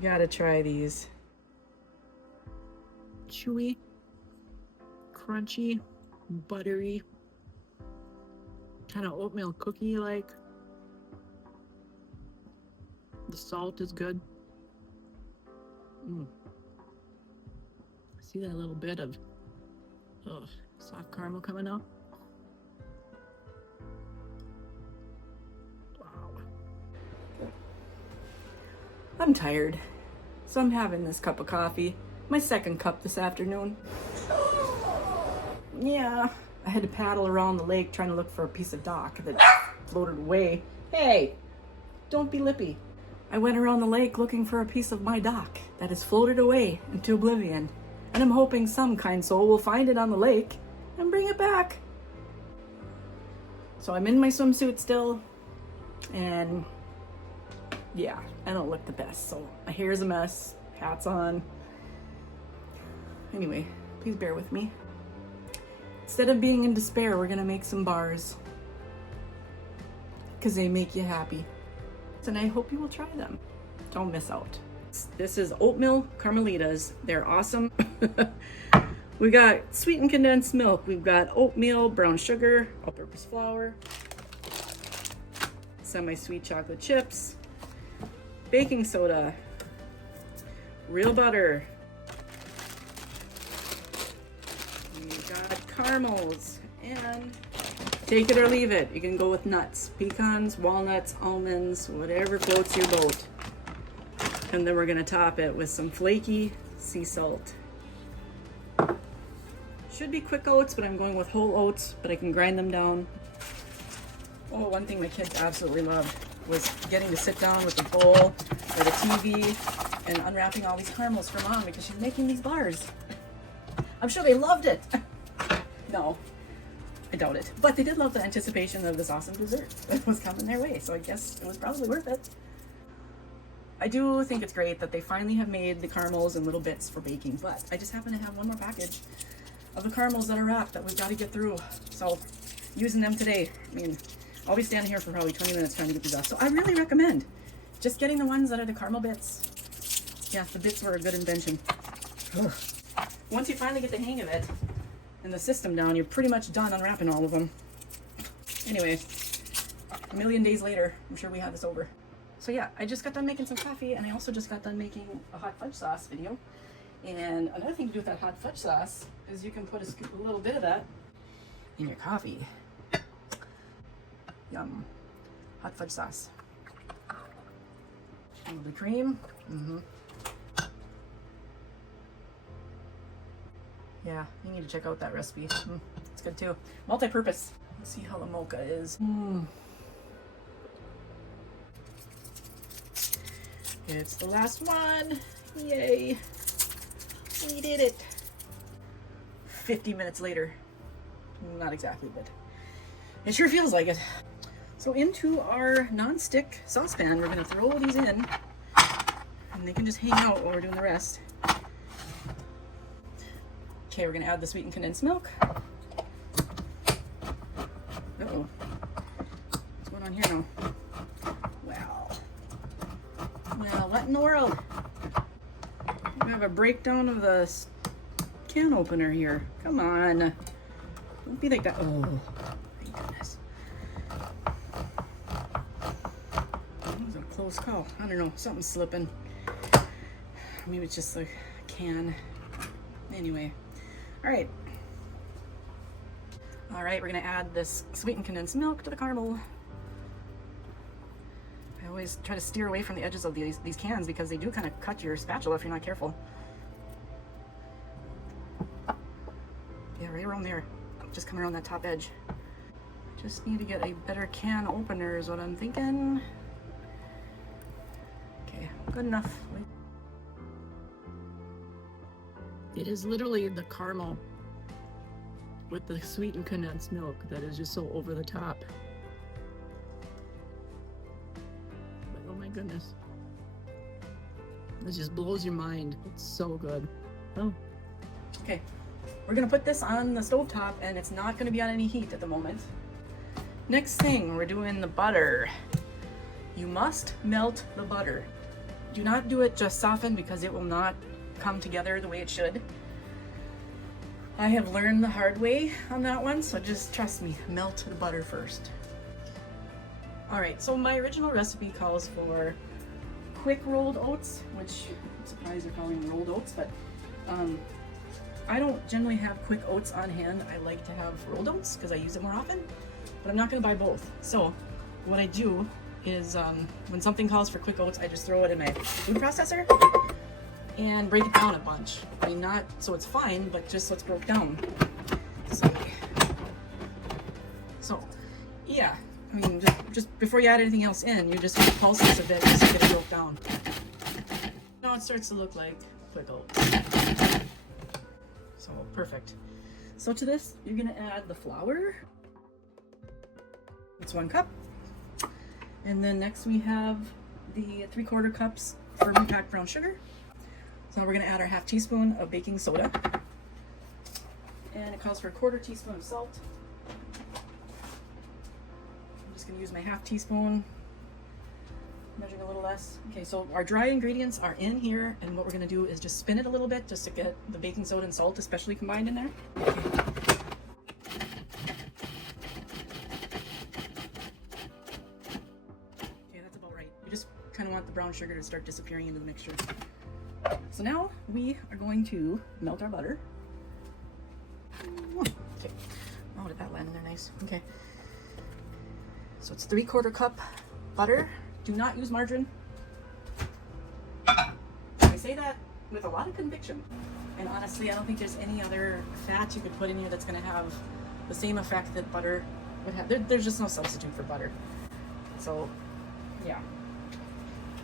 gotta try these. Chewy, crunchy, buttery, kind of oatmeal cookie like. The salt is good. See that little bit of soft caramel coming out? Wow. I'm tired, so I'm having this cup of coffee. My second cup this afternoon. Yeah, I had to paddle around the lake trying to look for a piece of dock that floated away. Hey, don't be lippy. I went around the lake looking for a piece of my dock that has floated away into oblivion. And I'm hoping some kind soul will find it on the lake and bring it back. So I'm in my swimsuit still, and yeah, I don't look the best. So my hair's a mess, hat's on. Anyway, please bear with me. Instead of being in despair, we're gonna make some bars, because they make you happy. And I hope you will try them. Don't miss out. This is Oatmeal Caramelitas. They're awesome. We got sweetened condensed milk. We've got oatmeal, brown sugar, all-purpose flour, semi-sweet chocolate chips, baking soda, real butter. We've got caramels, and take it or leave it. You can go with nuts, pecans, walnuts, almonds, whatever floats your boat. And then we're gonna top it with some flaky sea salt. Should be quick oats, but I'm going with whole oats, but I can grind them down. Oh, one thing my kids absolutely loved was getting to sit down with a bowl or the TV and unwrapping all these caramels for Mom because she's making these bars. I'm sure they loved it. No, I doubt it. But they did love the anticipation of this awesome dessert that was coming their way, so I guess it was probably worth it. I do think it's great that they finally have made the caramels in little bits for baking, but I just happen to have one more package of the caramels that are wrapped that we've got to get through. So using them today, I mean, I'll be standing here for probably 20 minutes trying to get these off. So I really recommend just getting the ones that are the caramel bits. Yeah, the bits were a good invention. Ugh. Once you finally get the hang of it and the system down, you're pretty much done unwrapping all of them. Anyway, a million days later, I'm sure we have this over. So yeah, I just got done making some coffee, and I also just got done making a hot fudge sauce video. And another thing to do with that hot fudge sauce is you can put a little bit of that in your coffee. Yum. Hot fudge sauce. A little bit of cream. Yeah, you need to check out that recipe. It's good too. Multi-purpose. Let's see how the mocha is. It's the last one. Yay. We did it. 50 minutes later. Not exactly, but it sure feels like it. So into our non-stick saucepan, we're gonna throw these in, and they can just hang out while we're doing the rest. Okay, we're gonna add the sweetened condensed milk. Uh-oh. What's going on here now? Well, what in the world? We have a breakdown of the can opener here. Come on. Don't be like that. Oh, thank goodness. That was a close call. I don't know. Something's slipping. Maybe it's just a can. Anyway. All right. All right, we're going to add this sweetened condensed milk to the caramel. I always try to steer away from the edges of these cans because they do kind of cut your spatula if you're not careful. Yeah, right around there. Just coming around that top edge. Just need to get a better can opener is what I'm thinking. Okay, good enough. It is literally the caramel with the sweetened condensed milk that is just so over the top. Oh my goodness. This just blows your mind. It's so good. Oh. Okay. We're gonna put this on the stovetop, and it's not gonna be on any heat at the moment. Next thing, we're doing the butter. You must melt the butter. Do not do it just softened because it will not come together the way it should. I have learned the hard way on that one, so just trust me, melt the butter first. All right, so my original recipe calls for quick rolled oats, which I'm surprised they're calling them rolled oats, but I don't generally have quick oats on hand. I like to have rolled oats because I use it more often, but I'm not gonna buy both. So what I do is when something calls for quick oats, I just throw it in my food processor and break it down a bunch. I mean, not so it's fine, but just so it's broke down. So yeah, I mean, just before you add anything else in, you just pulse this a bit just to get it broke down. Now it starts to look like quick oats. So perfect. So to this, you're gonna add the flour. It's 1 cup. And then next we have the 3/4 cups firmly packed brown sugar. So now we're gonna add our 1/2 teaspoon of baking soda. And it calls for a 1/4 teaspoon of salt. I'm just gonna use my 1/2 teaspoon, measuring a little less. Okay, so our dry ingredients are in here, and what we're gonna do is just spin it a little bit just to get the baking soda and salt especially combined in there. Okay. Kind of want the brown sugar to start disappearing into the mixture. So now we are going to melt our butter. Okay. Oh, did that land in there nice? Okay. So it's 3/4 cup butter. Do not use margarine. I say that with a lot of conviction. And honestly, I don't think there's any other fat you could put in here that's going to have the same effect that butter would have. There's just no substitute for butter. So, yeah.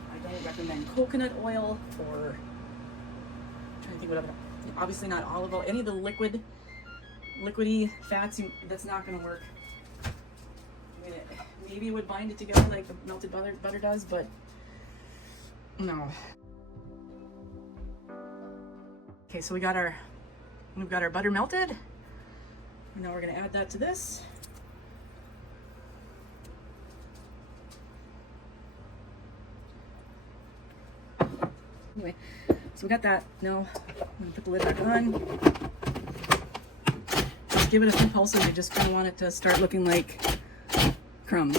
I don't recommend coconut oil or, I'm trying to think whatever. Obviously not olive oil. Any of the liquidy fats, that's not going to work. I mean, maybe it would bind it together like the melted butter does, but no. Okay, so we've got our butter melted. Now we're going to add that to this. Anyway, so we got that. Now I'm gonna put the lid back on. Just give it a few pulses. You just kind of want it to start looking like crumbs.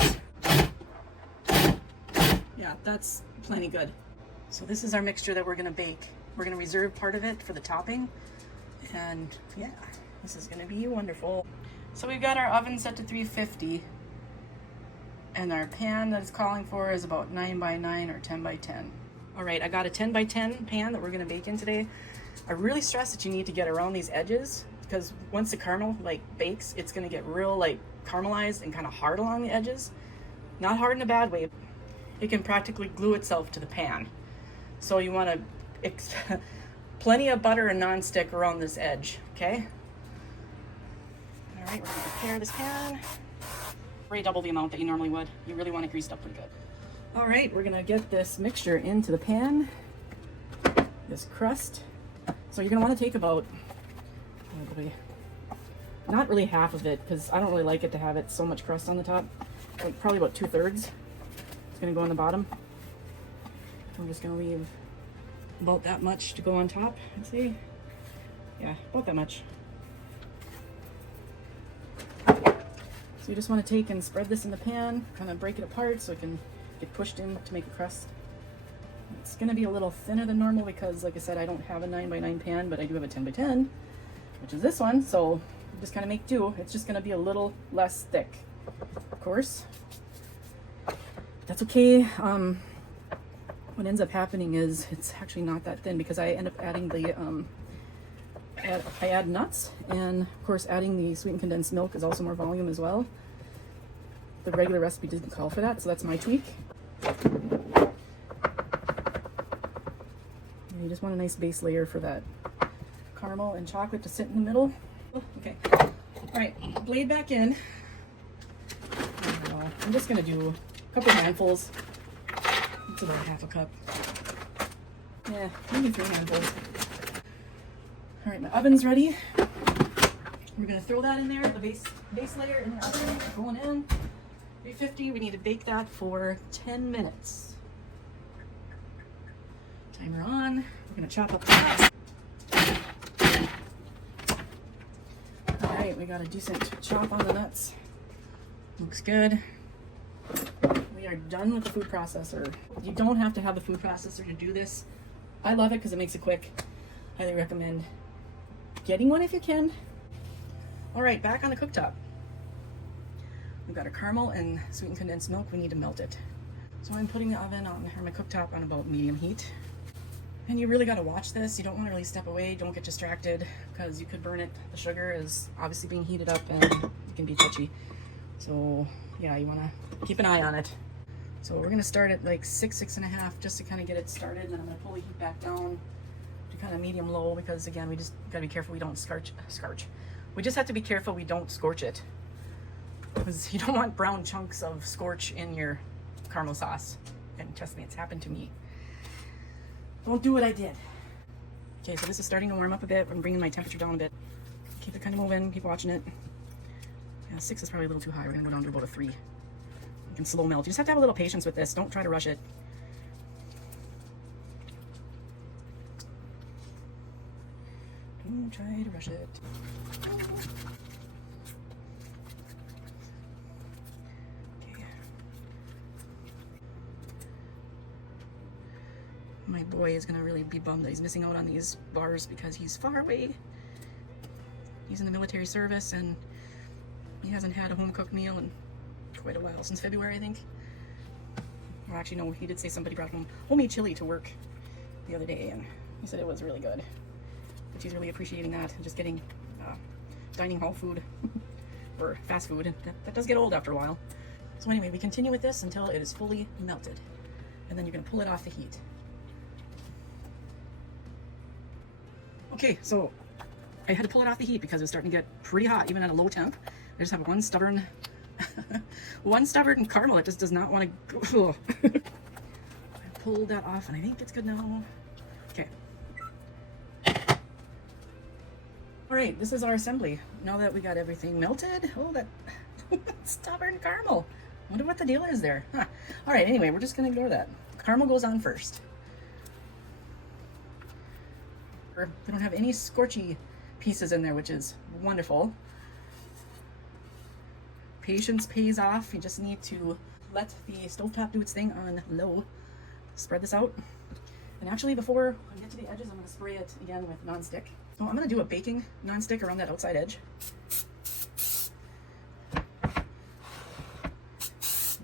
Yeah, that's plenty good. So this is our mixture that we're gonna bake. We're gonna reserve part of it for the topping, and yeah, this is gonna be wonderful. So we've got our oven set to 350, and our pan that it's calling for is about 9 by 9 or 10 by 10. All right, I got a 10 by 10 pan that we're gonna bake in today. I really stress that you need to get around these edges because once the caramel bakes, it's gonna get real caramelized and kind of hard along the edges. Not hard in a bad way. It can practically glue itself to the pan. So you wanna plenty of butter and nonstick around this edge, okay? All right, we're gonna prepare this pan. Way double the amount that you normally would. You really want it greased up pretty good. All right, we're gonna get this mixture into the pan, this crust. So you're gonna wanna take about, not really half of it, because I don't really like it to have so much crust on the top. Probably about 2/3. It's gonna go on the bottom. I'm just gonna leave about that much to go on top. Let's see. Yeah, about that much. So you just wanna take and spread this in the pan, kind of break it apart so it can get pushed in to make a crust. It's gonna be a little thinner than normal because, like I said, I don't have a 9 by 9 pan, but I do have a 10 by 10, which is this one. So just kind of make do. It's just gonna be a little less thick, of course. That's okay. What ends up happening is it's actually not that thin because I end up adding the I add nuts, and of course adding the sweetened condensed milk is also more volume as well. The regular recipe didn't call for that, so that's my tweak. And you just want a nice base layer for that caramel and chocolate to sit in the middle. Okay, all right, blade back in. I'm just gonna do a couple handfuls. It's about 1/2 cup. Yeah, maybe 3 handfuls. All right, my oven's ready. We're gonna throw that in there, the base layer in the oven, going in. 350, we need to bake that for 10 minutes. pan. We're gonna chop up the nuts. All right, we got a decent chop on the nuts. Looks good. We are done with the food processor. You don't have to have the food processor to do this. I love it because it makes it quick. Highly recommend getting one if you can. All right, back on the cooktop. We've got our caramel and sweetened condensed milk. We need to melt it. So I'm putting the oven on, or my cooktop on about medium heat. And you really got to watch this. You don't want to really step away. Don't get distracted because you could burn it. The sugar is obviously being heated up and it can be touchy. So yeah, you want to keep an eye on it. So we're going to start at like 6.5 just to kind of get it started. And then I'm going to pull the heat back down to kind of medium low because again, we just got to be careful we don't scorch. We just have to be careful we don't scorch it because you don't want brown chunks of scorch in your caramel sauce. And trust me, it's happened to me. Don't do what I did. Okay, so this is starting to warm up a bit. I'm bringing my temperature down a bit. Keep it kind of moving, keep watching it. Yeah, 6 is probably a little too high. We're gonna go down to about a 3. You can slow melt. You just have to have a little patience with this. Don't try to rush it. Don't try to rush it. Okay. My boy is gonna really be bummed that he's missing out on these bars because he's far away. He's in the military service and he hasn't had a home-cooked meal in quite a while, since February, I think. Well, actually, no, he did say somebody brought home homemade chili to work the other day, and he said it was really good. But he's really appreciating that, and just getting dining hall food or fast food, and that does get old after a while. So anyway, we continue with this until it is fully melted, and then you're going to pull it off the heat. Okay, so I had to pull it off the heat because it was starting to get pretty hot, even at a low temp. I just have one stubborn caramel. It just does not want to go. I pulled that off and I think it's good now. Okay. All right, this is our assembly. Now that we got everything melted, oh, that stubborn caramel. Wonder what the deal is there. Huh. All right, anyway, we're just gonna ignore that. Caramel goes on first. We don't have any scorchy pieces in there, which is wonderful. Patience pays off. You just need to let the stovetop do its thing on low. Spread this out. And actually, before I get to the edges, I'm going to spray it again with nonstick. So I'm going to do a baking nonstick around that outside edge.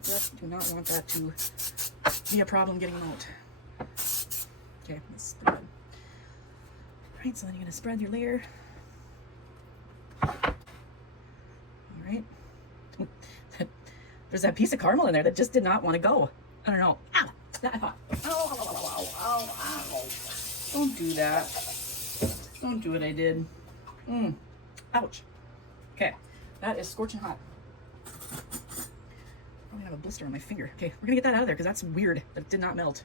Just do not want that to be a problem getting them out. Okay, that's pretty good. All right, so then you're going to spread your layer. All right. There's that piece of caramel in there that just did not want to go. I don't know. Ow! That hot. Ow. Don't do that. Don't do what I did. Ouch. Okay. That is scorching hot. I'm gonna have a blister on my finger. Okay, we're gonna get that out of there because that's weird that it did not melt.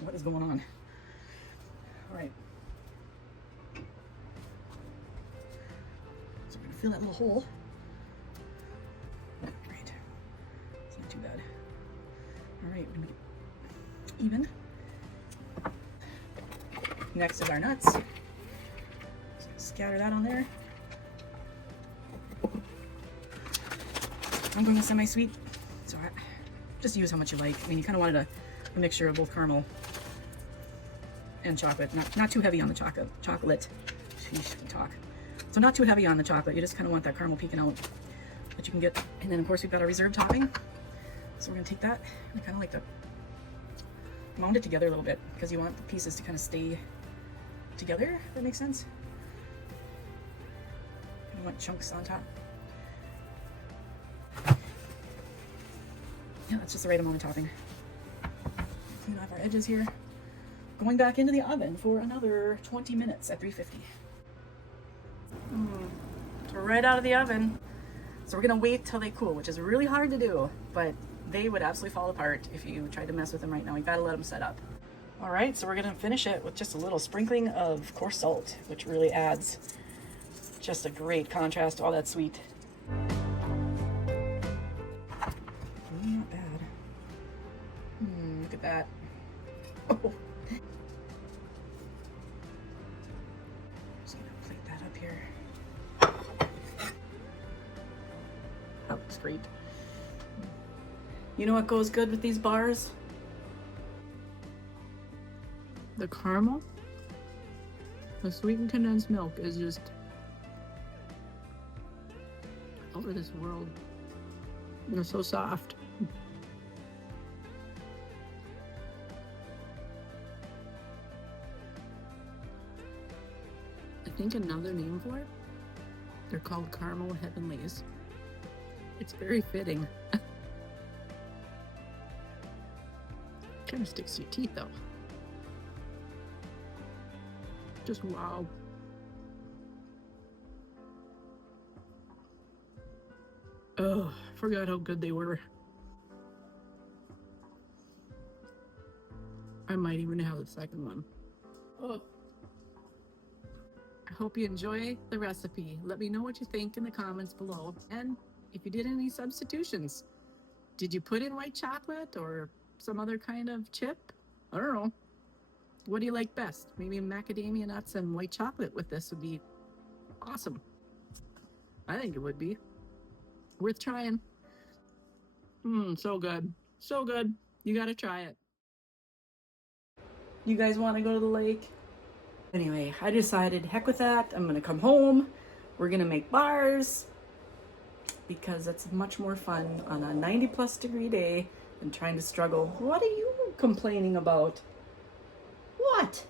What is going on? All right. So we're gonna fill that little hole. Right. It's not too bad. All right, we're gonna make it even. Next is our nuts. So scatter that on there. I'm going with semi-sweet, so just use how much you like. I mean, you kind of wanted a mixture of both caramel and chocolate. Not too heavy on the chocolate. Sheesh, talk. So not too heavy on the chocolate. You just kind of want that caramel peeking out that you can get. And then of course we've got our reserve topping. So we're gonna take that and I kind of like to mound it together a little bit because you want the pieces to kind of stay together, if that makes sense. You want chunks on top. Yeah, that's just the right amount of topping. Clean off our edges here. Going back into the oven for another 20 minutes at 350. So we're right out of the oven. So we're gonna wait till they cool, which is really hard to do, but they would absolutely fall apart if you tried to mess with them right now. You gotta let them set up. All right, so we're gonna finish it with just a little sprinkling of coarse salt, which really adds just a great contrast to all that sweet. Not bad. Look at that. Oh. great. You know what goes good with these bars? The caramel. The sweetened condensed milk is just out of this world. They're so soft. I think another name for it, they're called caramel heavenlies. It's very fitting. Kind of sticks to your teeth though. Just wow. Oh, forgot how good they were. I might even have the second one. Oh. I hope you enjoy the recipe. Let me know what you think in the comments below. And if you did any substitutions, did you put in white chocolate or some other kind of chip? I don't know. What do you like best? Maybe macadamia nuts and white chocolate with this would be awesome. I think it would be. Worth trying. So good. So good. You gotta try it. You guys want to go to the lake? Anyway, I decided, heck with that. I'm gonna come home. We're gonna make bars because it's much more fun on a 90+ degree day than trying to struggle. What are you complaining about? What?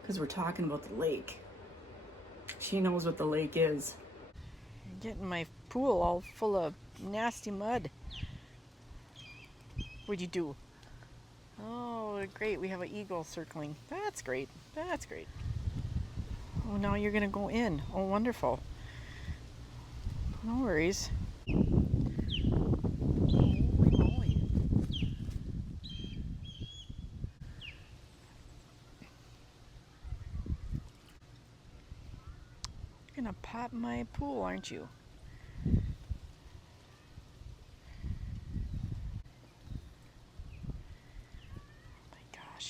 Because we're talking about the lake. She knows what the lake is. I'm getting my pool all full of nasty mud. What'd you do? Oh, great. We have an eagle circling. That's great. That's great. Oh, now you're going to go in. Oh, wonderful. No worries. Holy moly. You're going to pop my pool, aren't you?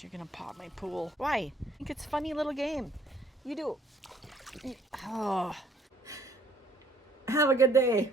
You're gonna pop my pool. Why? I think it's a funny little game. You do. Oh. Have a good day.